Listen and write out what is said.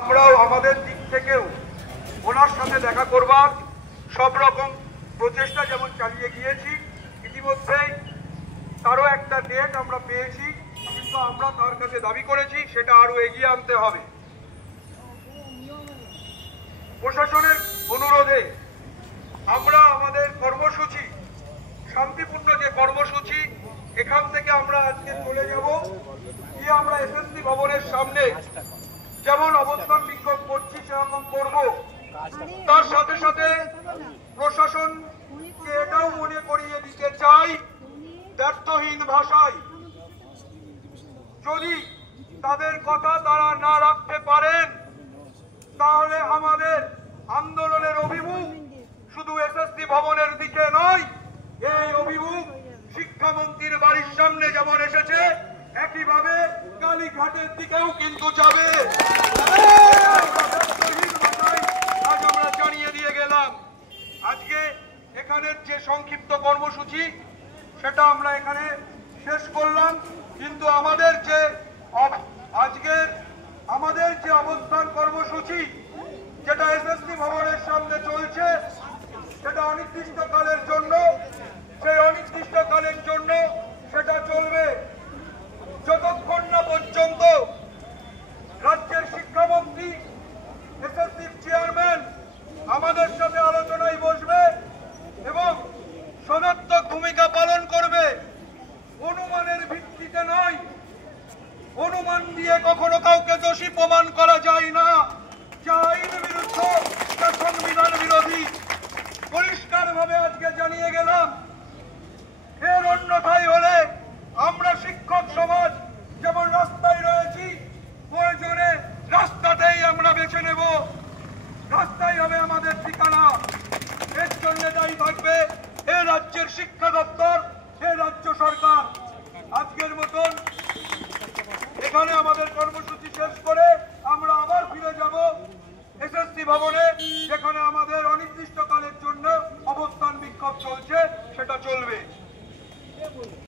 আমরাও আমাদের দিক থেকেও ওনার সাথে দেখা করবার সব রকম প্রচেষ্টা যেমন চালিয়ে গিয়েছি, ইতিমধ্যেই তারও একটা ডেট আমরা পেয়েছি, কিন্তু আমরা তার কাছে দাবি করেছি সেটা আরো এগিয়ে আনতে হবে। প্রশাসনের অনুরোধে আমরা আমাদের কর্মসূচি, শান্তিপূর্ণ যে কর্মসূচি, এখান থেকে আমরা আজকে চলে যাব, গিয়ে আমরা এসএসসি ভবনের সামনে যেমন অবস্থান বিক্ষোভ করছি সেরকম করব। তার সাথে সাথে প্রশাসনকে এটাও মনে করিয়ে দিতে চাই, দ্ব্যর্থহীন ভাষায় যদি তাদের কথা তারা না রাখতে পারেন, তাহলে আমাদের আন্দোলনের অভিমুখ শুধু এসএসসি ভবনের দিকে নয়, এই অভিমুখ শিক্ষামন্ত্রীর বাড়ির সামনে যেমন এসেছে একইভাবে কালীঘাটের দিকেও কিন্তু যাবে। আজ আমরা জানিয়ে দিয়ে গেলাম। আজকে এখানের যে সংক্ষিপ্ত কর্মসূচি সেটা আমরা এখানে শেষ করলাম, কিন্তু আমাদের যে অবস্থান কর্মসূচি যেটা এসএসসি ভবনের সামনে চলছে সেটা অনির্দিষ্টকালের জন্য, সেই অনির্দিষ্টকালের জন্য সেটা চলবে যতক্ষণ না পর্যন্ত রাজ্যের শিক্ষামন্ত্রী, এসএসসির চেয়ারম্যান আমাদের সাথে আলোচনায় বসবে এবং সদর্থক ভূমিকা পালন করবে। অনুমানের ভিত্তিতে নয়, অনুমান দিয়ে কখনো কাউকে দোষী প্রমাণ করা যায় না। যা আইন বিরুদ্ধ, তা সংবিধান বিরোধী। পরিষ্কারভাবে আজকে জানিয়ে গেলাম। এর অন্যথায় হলে আমরা শিক্ষক সমাজ যেমন রাস্তায় রয়েছি, প্রয়োজনে রাস্তাতেই আমরা বেছে নেব, রাস্তাই হবে আমাদের ঠিকানা। এর জন্য দায়ী থাকবে এ রাজ্যের শিক্ষা দপ্তর, এ রাজ্য সরকার। আজকের মতন এখানে আমাদের কর্মসূচি শেষ করে আমরা আবার ফিরে যাব এসএসসি ভবনে, যেখানে